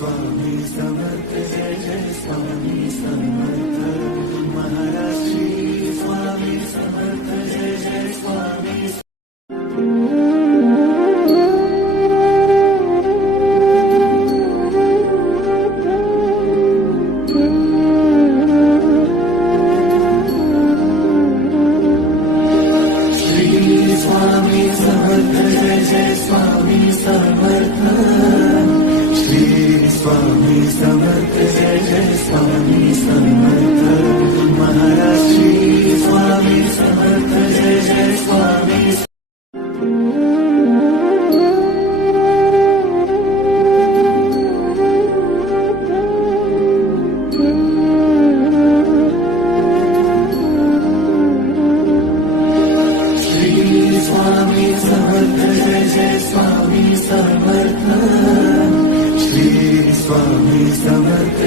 Swami Samarth Jai Jai Swami Samarth Maharaj Shri Swami Samarth Jai Jai Swami Swami Samarth Jai Jai Swami Samarth Shri Swami Samarth Jai Jai Swami Samarth Maharaj Shri Swami Samarth Jai Jai Swami Swami Samarth Jai Jai Swami Samarth Shri Swami Samarth